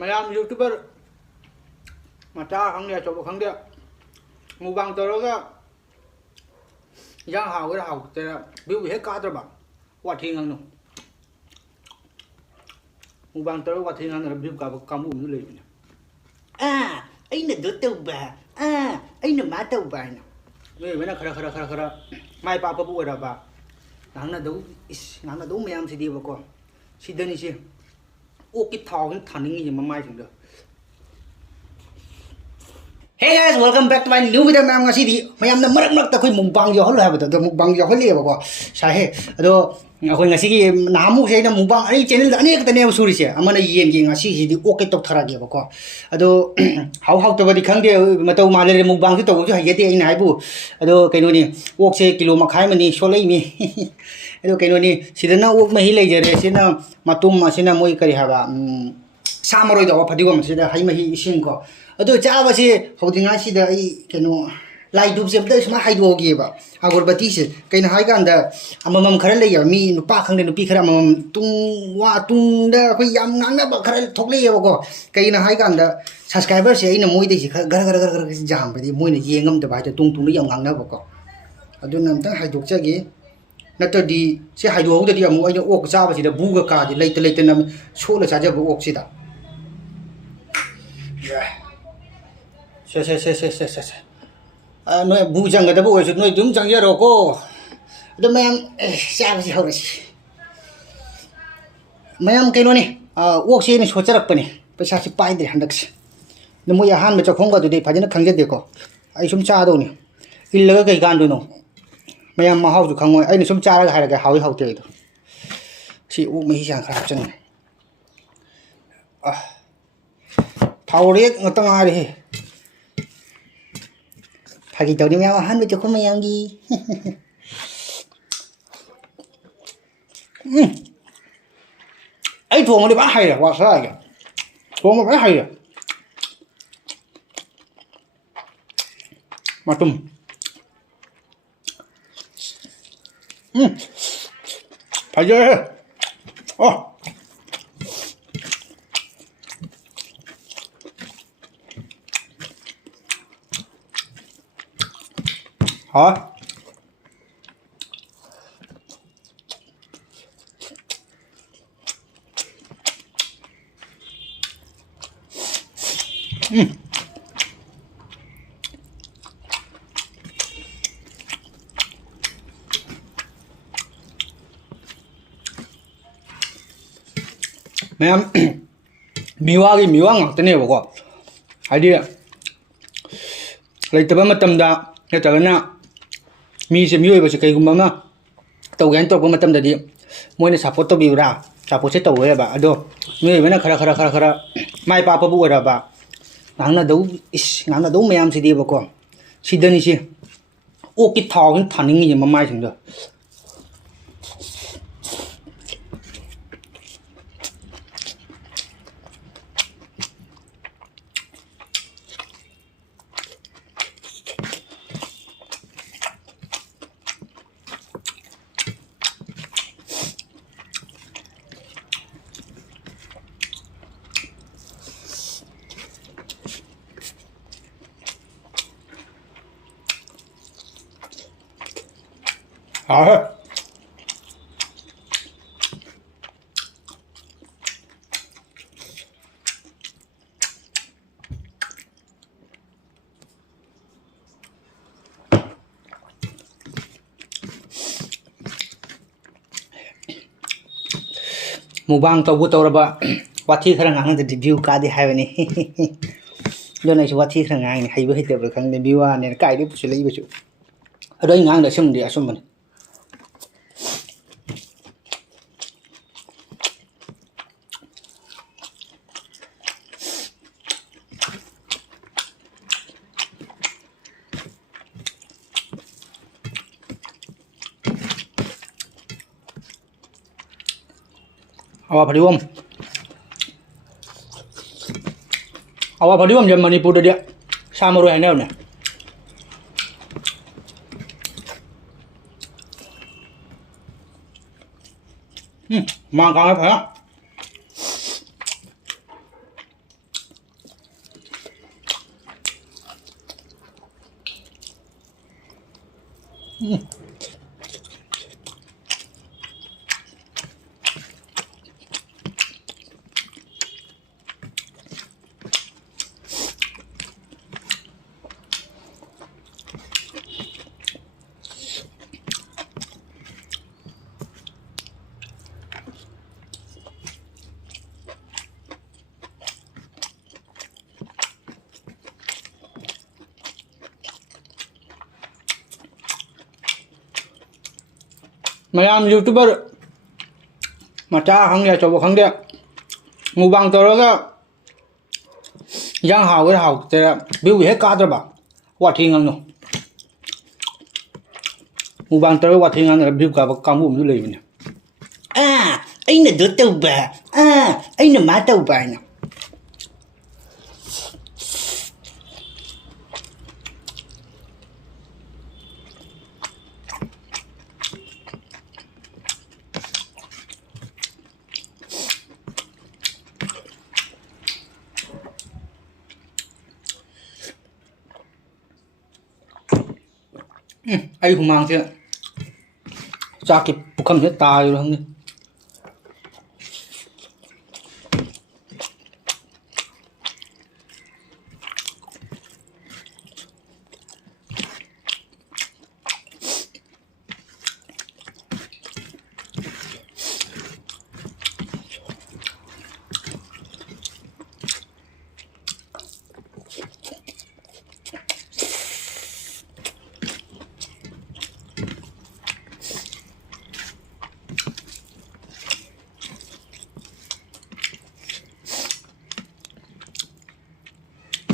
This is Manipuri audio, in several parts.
ꯃꯌꯥꯝ ꯌꯨꯇꯨꯕꯔ ꯃꯆꯥ ꯈꯪꯗꯦ ꯑꯆꯧꯕ ꯈꯪꯗꯦ ꯃꯨꯛꯕꯥꯡ ꯇꯧꯔꯒ ꯏꯟꯖꯥꯡ ꯍꯥꯎꯒꯦꯔꯥ ꯍꯥꯎꯇꯦꯔꯥ ꯚ꯭ꯌꯨ ꯍꯦꯛ ꯀꯥꯗ꯭ꯔꯕ ꯋꯥꯊꯤ ꯉꯥꯡꯅꯨ ꯃꯨꯛꯕꯥꯡ ꯇꯧꯔꯒ ꯋꯥꯊꯤ ꯉꯥꯡꯅꯔ ꯚ꯭ꯌꯨ ꯀꯥꯕ ꯀꯥꯡꯕꯨ ꯑꯃꯁꯨ ꯂꯩꯕꯅꯦ ꯑꯩꯅ ꯗꯨ ꯇꯧꯕ ꯑꯩꯅ ꯃꯥ ꯇꯧꯕ ꯍꯥꯏꯅ ꯅꯣꯏꯕꯅ ꯈꯔ ꯃꯥꯏ ꯄꯥꯛꯄꯕꯨ ꯑꯣꯏꯔꯕ ꯉꯥꯡꯅꯗꯧ ꯃꯌꯥꯝꯁꯤꯗꯤꯕꯀꯣ ꯁꯤꯗꯅꯤꯁꯦ ꯑꯣꯛꯀꯤ ꯊꯥꯎꯁꯤꯅ ꯊꯥꯅꯤꯡꯉꯤꯁꯦ ꯃꯃꯥꯏꯁꯤꯡꯗꯣ Hey guys, welcome back to my new video. Ma'am, ngasi di mayam na marak ta koi mukbang yo holo habata do mukbang yo holi ba ko sahe ado akoi ngasi gi namu se na mukbang ani channel ani ka tane usuri se amana yen gi ngasi si di okay tok thara gi ba ko ado how to ba di khang de matau ma le mukbang si to ju ha ye de ai nai bu ado kaino ni ok se kilo makhai mani solai mi ado kaino ni sidana ok ma hi le jare sina matum ma sina moi kari ha ba samaroi da phadi go ma sida hai ma hi isin ko अदो चाबसे हौदिङा सिदा आई केनो लाई दुब जेबदा समा हाइदोगेबा अगरबती से कैन हाइ कांदा अममम खरा ले या मी नुपा खंगदे नुपी खरा अममम तुंगदा खै याम नांगना बा खरा थोकलेयबा को कैन हाइ कांदा सब्सक्राइबर से आइना मोइ देसि घर जाम बदि मोइना येंगम द बाइदा तुंग याम नांगना बा को अदो नमता हाइदोकचगे नतदि से हाइदोगदि अमु आइना ओक चाबसिदा बुगा कादि लेते नम सोला चाजबा ओक सिदा से नोय बु जंगदब ओइसु नोय दुम जंगयरो को अद मयम चाबसि हौरसि मयम कैनोनि ओक्से नि सोचरपने पैसा सि पाइदे हंदक्स न मोय हान म चखोंग दुदे फजन खंगजदे को आई सुम चादोनि इल्लगा कै गांदुनो मयम महाउजु खंगोय आइनि सुम चारगा हारगा हावि हावते दो सि ओक महि जां खरा चंग Thaware ngatangari Hagi tau ni mẹ han với chỗ không mày ăn gì ấy thuồng đi bán hay rồi quá sao vậy thuồng mà bán hay rồi mà tùm phải chơi ô hả mẹ miwa cái miwa ngọc thế này bảo có hay đi lấy tập mà tầm đã cái trở nên mi se mi oi ba se kai gumma ma tau gan to ba matam da di moi ne support to bi ra support se to we ba ado mi oi na khara mai pa pa bu ra ba nang na dou mayam si di ba ko sidani si o ki thau hin thaning ni ma mai sing do mukbang tau bu tau ra ba wathi khara ngang de view ka de hai ni do nai wathi khara ngang ni hai bu hite ba khang de view a ne kai de pu lei bu chu ado ngang da sum de asum ban awa phadiwam jam Manipur da dia samaroi hai ne mang ka phải ꯃꯌꯥꯝ ꯌꯨꯇꯨꯕꯔ ꯃꯆꯥ ꯈꯪꯗꯦ ꯑꯆꯧꯕ ꯈꯪꯗꯦ ꯃꯨꯛꯕꯥꯡ ꯇꯧꯔꯒ ꯏꯟꯖꯥꯡ ꯍꯥꯎꯒꯦꯔꯥ ꯍꯥꯎꯇꯦꯔꯥ ꯚ꯭ꯌꯨ ꯍꯦꯛ ꯀꯥꯗ꯭ꯔꯕ ꯋꯥꯊꯤ ꯉꯥꯡꯅꯨ ꯃꯨꯛꯕꯥꯡ ꯇꯧꯔꯒ ꯋꯥꯊꯤ ꯉꯥꯡꯅꯔꯒ ꯚ꯭ꯌꯨ ꯀꯥꯕ ꯀꯥꯡꯕꯨ ꯑꯃꯁꯨ ꯂꯩꯕꯅꯦ ꯑꯩꯅ ꯗꯨ ꯇꯧꯕ ꯑꯩꯅ ꯃꯥ ꯇꯧꯕ ꯍꯥꯏꯅ ꯑꯩ ꯍꯨꯃꯥꯡꯁꯦ ꯆꯥꯛꯀꯤ ꯄꯨꯈꯝꯁꯦ ꯇꯥꯔꯤꯔꯣ ꯈꯪꯗꯦ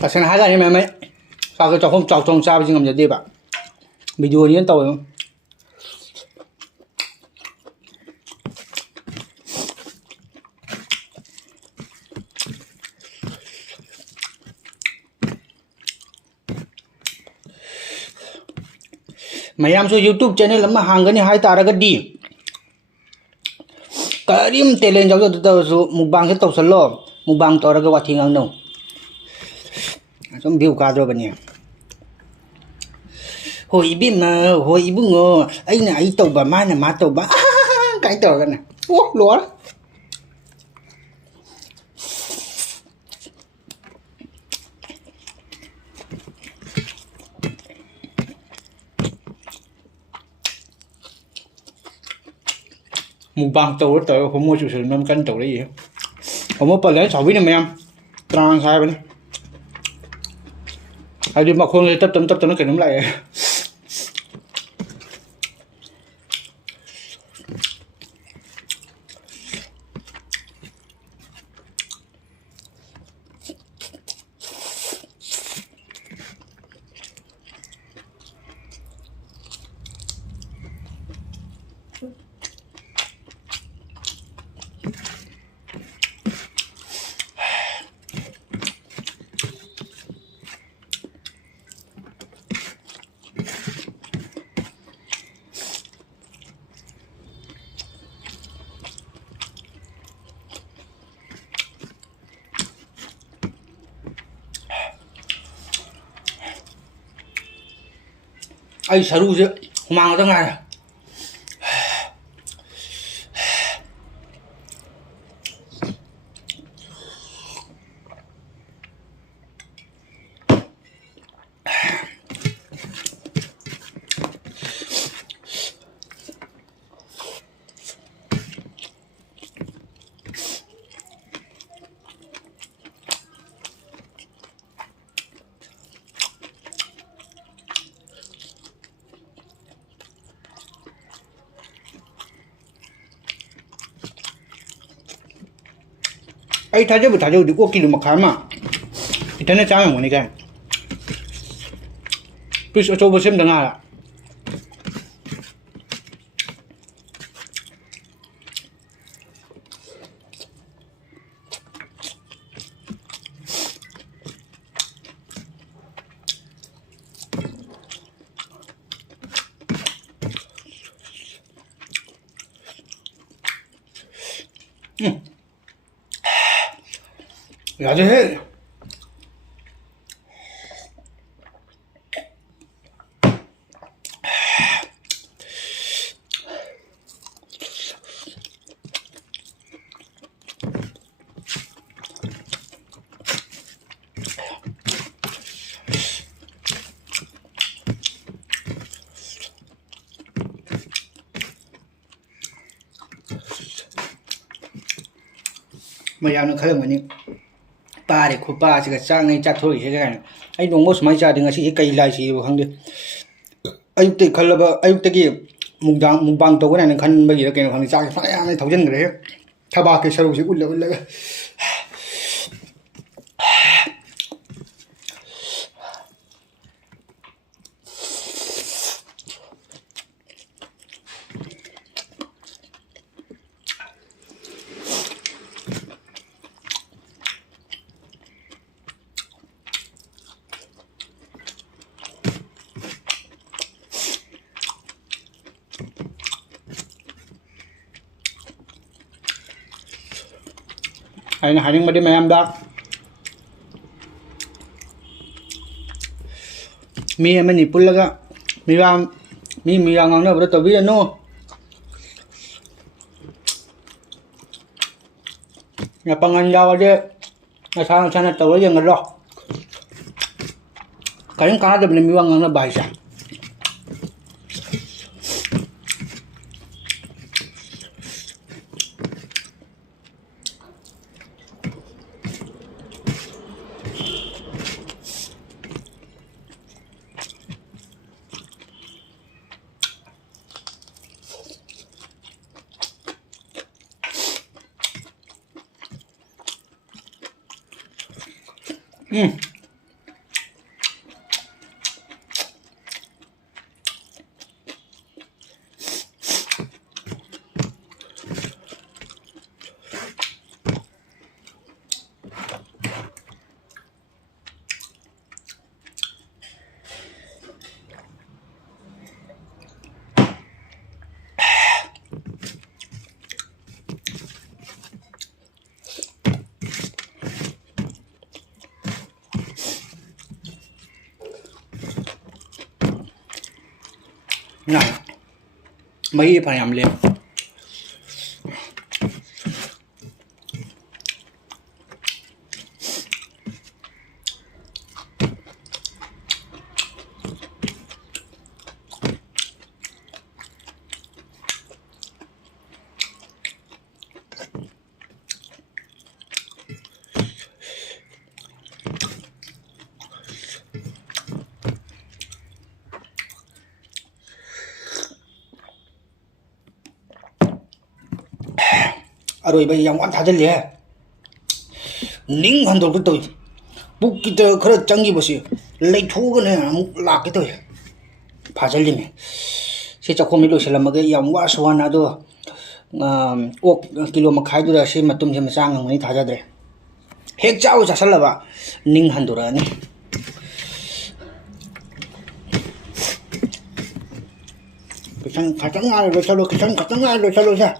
ꯇꯁꯦꯡꯅ ꯍꯥꯏꯔꯛꯑꯅꯤ ꯃꯌꯥꯝ ꯑꯩ ꯆꯥꯛꯁꯦ ꯆꯥꯛꯈꯨꯝ ꯆꯥꯎ ꯆꯥꯕꯁꯤ ꯉꯝꯖꯗꯦꯕ ꯚꯤꯗꯤꯑꯣꯅꯤꯅ ꯇꯧꯋꯦ ꯃꯌꯥꯝꯁꯨ ꯌꯨꯇꯨꯕ ꯆꯦꯅꯦꯜ ꯑꯃ ꯍꯥꯡꯒꯅꯤ ꯍꯥꯏꯇꯥꯔꯒꯗꯤ ꯀꯔꯤꯝ ꯇꯦꯂꯦꯟ ꯌꯥꯎꯖꯗ꯭ꯔꯁꯨ ꯃꯨꯛꯕꯥꯡꯁꯦ ꯇꯧꯁꯜꯂꯣ ꯃꯨꯛꯕꯥꯡ ꯇꯧꯔꯒ ꯋꯥꯊꯤ ꯉꯥꯡꯅꯧ ꯁꯨꯝ ꯚ꯭ꯌꯨ ꯀꯥꯗ꯭ꯔꯕꯅꯤ ꯍꯣꯏ ꯏꯕꯦꯝꯃ ꯍꯣꯏ ꯏꯕꯨꯡꯉꯣ ꯑꯩꯅ ꯑꯩ ꯇꯧꯕ ꯃꯥꯅ ꯃꯥ ꯇꯧꯕ ꯀꯥꯏ ꯇꯧꯔꯒꯅꯦ ꯑꯣ ꯂꯣꯏꯔꯦ ꯃꯨꯛꯕꯥꯡ ꯇꯧꯔꯒ ꯍꯣꯃꯣ ꯆꯨꯁꯟꯕ ꯑꯃ ꯀꯟꯅ ꯇꯧꯔꯛꯏꯌꯦ ꯍꯣꯃꯣ ꯄꯜꯂꯦ ꯆꯥꯎꯕꯤꯅ ꯃꯌꯥꯝ ꯇ꯭ꯔꯥꯟꯁ ꯍꯥꯏꯕꯅꯤ ꯍꯥꯏꯗꯤ ꯃꯈꯣꯡꯁꯦ ꯇꯞꯇꯅ ꯀꯩꯅꯣꯝ ꯂꯥꯛꯑꯦ ꯑꯩ ꯁꯔꯨꯁꯦ ꯍꯨꯃꯥꯡ ꯉꯥꯛꯇ ꯉꯥꯏꯔꯦ ꯑꯩ ꯊꯥꯖꯧꯗꯤ ꯑꯣꯛ ꯀꯤꯂꯣ ꯃꯈꯥꯏ ꯑꯃ ꯏꯊꯟꯅ ꯆꯥꯉꯝꯒꯅꯤ ꯀꯥꯏ ꯄꯤꯁ ꯑꯆꯧꯕ ꯁꯦꯝꯗ ꯉꯥꯏꯔ 야제 ꯃꯌꯥꯝꯅ ꯈꯜꯂꯝꯒꯅꯤ ꯄꯥꯔꯦ ꯈꯨꯄꯥꯁꯤꯒ ꯆꯥꯡꯉꯩ ꯆꯥꯊꯣꯛꯏꯁꯦ ꯀꯥꯏꯅ ꯑꯩ ꯅꯣꯡꯃ ꯁꯨꯃꯥꯏꯅ ꯆꯥꯗꯦ ꯉꯁꯤꯁꯦ ꯀꯩ ꯂꯥꯏꯁꯤꯕ ꯈꯪꯗꯦ ꯑꯌꯨꯛꯇꯒꯤ ꯈꯜꯂꯕ ꯑꯌꯨꯛꯇꯒꯤ ꯃꯨꯛꯕꯥꯡ ꯇꯧꯒꯅꯤ ꯍꯥꯏꯅ ꯈꯟꯕꯒꯤꯔ ꯀꯩꯅꯣ ꯈꯪꯗꯦ ꯆꯥꯛꯁꯦ ꯐꯅꯌꯥꯝꯅ ꯊꯧꯖꯤꯟꯈ꯭ꯔꯦ ꯊꯕꯥꯛꯀꯤ ꯁꯔꯨꯛꯁꯦ ꯎꯜꯂꯒ ꯑꯩꯅ ꯍꯥꯏꯅꯤꯡꯕꯗꯤ ꯃꯌꯥꯝꯗ ꯃꯤ ꯑꯃꯅꯤ ꯄꯨꯜꯂꯒ ꯃꯤꯌꯥꯝ ꯉꯥꯡꯅꯕꯗ ꯇꯧꯕꯤꯔꯅꯨ ꯄꯥꯡꯒꯜ ꯌꯥꯎꯔꯗꯤ ꯅꯁꯥꯅ ꯇꯧꯔ ꯌꯦꯡꯒꯗ꯭ꯔꯣ ꯀꯔꯤꯝ ꯀꯥꯟꯅꯗꯕꯅꯤ ꯃꯤꯋꯥ ꯉꯥꯡꯅꯕ ꯍꯥꯏꯁꯦ ꯃꯍꯤ ꯐꯅꯌꯥꯝ ꯂꯦꯝ ꯑꯔꯣꯏꯕ ꯌꯥꯝ ꯋꯥꯅ ꯊꯥꯖꯤꯜꯂꯦ ꯅꯤꯡ ꯍꯟꯗꯣꯛꯇ ꯇꯧꯏ ꯄꯨꯛꯀꯤꯗ ꯈꯔ ꯆꯪꯈꯤꯕꯁꯤ ꯂꯩꯊꯣꯛꯑꯒꯅꯦ ꯑꯃꯨꯛ ꯂꯥꯛꯀꯦ ꯇꯧꯏ ꯐꯥꯖꯤꯜꯂꯤꯅꯦ ꯁꯤ ꯆꯥꯛꯈꯣꯝꯁꯤ ꯂꯣꯏꯁꯤꯜꯂꯝꯃꯒ ꯌꯥꯝ ꯋꯥꯁꯨ ꯋꯥꯅ ꯑꯗꯣ ꯑꯣꯛ ꯀꯤꯂꯣ ꯃꯈꯥꯏꯗꯨꯗ ꯁꯤ ꯃꯇꯨꯝꯁꯦ ꯃꯆꯥ ꯉꯝꯒꯅꯤ ꯊꯥꯖꯗ꯭ꯔꯦ ꯍꯦꯛ ꯆꯥꯁꯜꯂꯕ ꯅꯤꯡ ꯍꯟꯗꯣꯔꯛꯑꯅꯤ ꯈꯤꯇꯪ ꯉꯥꯏꯔ ꯂꯣꯏꯁꯜꯂꯣ ꯈꯤꯇꯪ ꯉꯥꯏꯔ ꯂꯣꯏꯁꯜꯂꯣꯁꯦ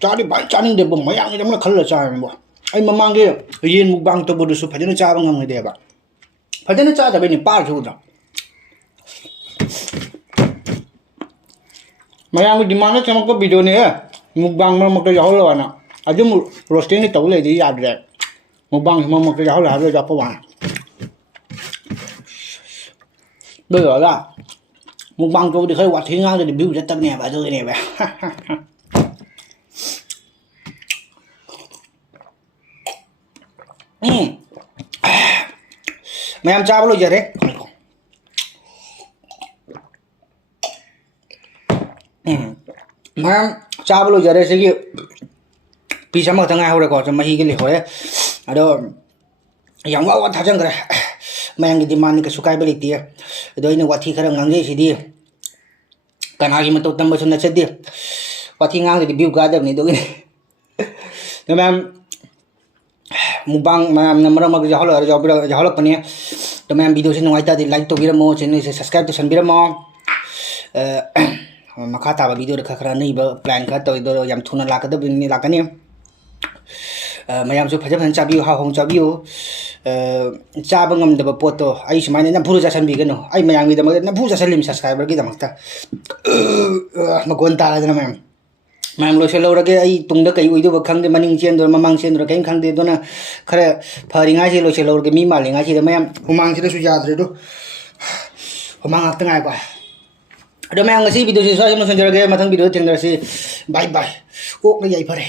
ꯆꯥꯗꯤ ꯚꯥꯏ ꯆꯥꯅꯤꯡꯗꯦꯕ ꯃꯌꯥꯝꯒꯤꯗꯃꯛ ꯈꯜꯂ ꯆꯥꯔꯅꯤꯕꯣ ꯑꯩ ꯃꯃꯥꯡꯒꯤ ꯌꯦꯟ ꯃꯨꯛꯕꯥꯡ ꯇꯧꯕꯗꯨꯁꯨ ꯐꯖꯅ ꯆꯥꯕ ꯉꯝꯈꯤꯗꯦꯕ ꯐꯖꯅ ꯆꯥꯗꯕꯩꯅꯤ ꯄꯥꯔꯁꯨ ꯎꯗ꯭ꯔꯣ ꯃꯌꯥꯝꯒꯤ ꯗꯤꯃꯥꯟꯗ ꯆꯪꯉꯛꯄ ꯚꯤꯗꯤꯑꯣꯅꯦ ꯃꯨꯛꯕꯥꯡ ꯃꯔꯛ ꯃꯔꯛꯇ ꯌꯥꯎꯍꯜꯂꯣꯅ ꯑꯗꯨꯝ ꯔꯣꯁꯇꯤꯡꯗꯤ ꯇꯧ ꯂꯩꯗꯤ ꯌꯥꯗ꯭ꯔꯦ ꯃꯨꯛꯕꯥꯡꯁꯤ ꯃꯔꯛ ꯃꯔꯛꯇ ꯌꯥꯎꯍꯜꯂꯣ ꯍꯥꯏꯕꯗ ꯌꯥꯎꯔꯛꯄ ꯋꯥꯅꯤ ꯑꯗꯨꯗꯨꯒ ꯃꯨꯛꯕꯥꯡ ꯇꯧꯕꯗꯤ ꯈꯔ ꯋꯥꯊꯤ ꯉꯥꯡꯗꯗꯤ ꯚ꯭ꯌꯨ ꯆꯠꯇꯕꯅꯦꯕ ꯑꯗꯨꯒꯤꯅꯦꯕ ꯃꯌꯥꯝ ꯆꯥꯕ ꯂꯣꯏꯖꯔꯦ ꯃꯌꯥꯝ ꯆꯥꯕ ꯂꯣꯏꯖꯔꯦ ꯁꯤꯒꯤ ꯄꯤꯁ ꯑꯃꯈꯛꯇ ꯉꯥꯏꯍꯧꯔꯦꯀꯣ ꯃꯍꯤꯒ ꯂꯩꯍꯧꯔꯦ ꯑꯗꯣ ꯌꯥꯝ ꯋꯥ ꯊꯥꯖꯟꯈ꯭ರೆ ꯃꯌꯥꯝꯒꯤ ꯗꯤꯃꯥꯟꯗꯤ ꯀꯩꯁꯨ ꯀꯥꯏꯕ ꯂꯩꯇꯦ ꯑꯗꯣ ꯑꯩꯅ ꯋꯥꯊꯤ ꯈꯔ ꯉꯥꯡꯖꯩꯁꯤꯗꯤ ꯀꯅꯥꯒꯤ ꯃꯇꯧ ꯇꯝꯕꯁꯨ ꯅꯠꯆꯗꯦ ꯋꯥꯊꯤ ꯉꯥꯡꯗꯗꯤ ꯚ꯭ꯌꯨ ꯀꯥꯗꯕꯅꯤ ꯑꯗꯨꯒꯤꯅꯤ ꯃꯌꯥꯝ ꯃꯨꯛꯕꯥꯡ ꯃꯌꯥꯝꯅ ꯃꯔꯛ ꯃꯔꯛꯇ ꯌꯥꯎꯍꯜꯂꯛꯄꯅꯦ ꯑꯗꯣ ꯃꯌꯥꯝ ꯚꯤꯗꯤꯑꯣꯁꯤ ꯅꯨꯡꯉꯥꯏꯇꯥꯔꯗꯤ ꯂꯥꯏꯛ ꯇꯧꯕꯤꯔꯝꯃꯣ ꯆꯦꯅꯦꯜꯁꯦ ꯁꯕꯁꯀ꯭ꯔꯥꯏꯕ ꯇꯧꯁꯟꯕꯤꯔꯝꯃꯣ ꯃꯈꯥ ꯇꯥꯕ ꯚꯤꯗꯤꯑꯣꯗ ꯈꯔ ꯑꯅꯩꯕ ꯄ꯭ꯂꯥꯟ ꯈꯔ ꯇꯧꯏꯗꯣ ꯌꯥꯝ ꯊꯨꯅ ꯂꯥꯛꯀꯅꯤ ꯃꯌꯥꯝꯁꯨ ꯐꯖꯅ ꯆꯥꯕꯤꯌꯨ ꯍꯥꯎ ꯆꯥꯕꯤꯌꯨ ꯆꯥꯕ ꯉꯝꯗꯕ ꯄꯣꯠꯇꯣ ꯑꯩ ꯁꯨꯃꯥꯏꯅ ꯅꯝꯐꯨꯗ ꯆꯥꯁꯟꯕꯤꯒꯅꯨ ꯑꯩ ꯃꯌꯥꯝꯒꯤꯗꯃꯛꯇ ꯅꯝꯐꯨ ꯆꯥꯁꯜꯂꯤꯃꯤ ꯁꯕꯁꯀ꯭ꯔꯥꯏꯕꯔꯒꯤꯗꯃꯛꯇ ꯃꯒꯣꯟ ꯇꯥꯔꯗꯅ ꯃꯌꯥꯝ ꯂꯣꯏꯁꯤꯜꯍꯧꯔꯒꯦ ꯑꯩ ꯇꯨꯡꯗ ꯀꯩ ꯑꯣꯏꯗꯧꯕ ꯈꯪꯗꯦ ꯃꯅꯤꯡ ꯆꯦꯟꯗꯣꯏꯔ ꯃꯃꯥꯡ ꯆꯦꯟꯗꯣꯏꯔ ꯀꯔꯤꯝ ꯈꯪꯗꯦ ꯑꯗꯨꯅ ꯈꯔ ꯐꯔꯤꯉꯥꯏꯁꯤ ꯂꯣꯏꯁꯤꯜꯍꯧꯔꯒꯦ ꯃꯤ ꯃꯥꯜꯂꯤꯉꯥꯏꯁꯤꯗ ꯃꯌꯥꯝ ꯍꯨꯃꯥꯡꯁꯤꯗꯁꯨ ꯌꯥꯗ꯭ꯔꯦ ꯑꯗꯣ ꯍꯨꯃꯥꯡ ꯉꯥꯛꯇ ꯉꯥꯏꯀꯣ ꯑꯗꯣ ꯃꯌꯥꯝ ꯉꯁꯤ ꯚꯤꯗꯤꯑꯣꯁꯤ ꯁ꯭ꯋꯥꯏꯗ ꯂꯣꯏꯁꯤꯟꯖꯔꯒꯦ ꯃꯊꯪ ꯚꯤꯗꯤꯑꯣ ꯊꯦꯡꯅꯔꯁꯤ ꯕꯥꯏ ꯕꯥꯏ ꯑꯣꯛꯅ ꯌꯥꯏꯐꯔꯦ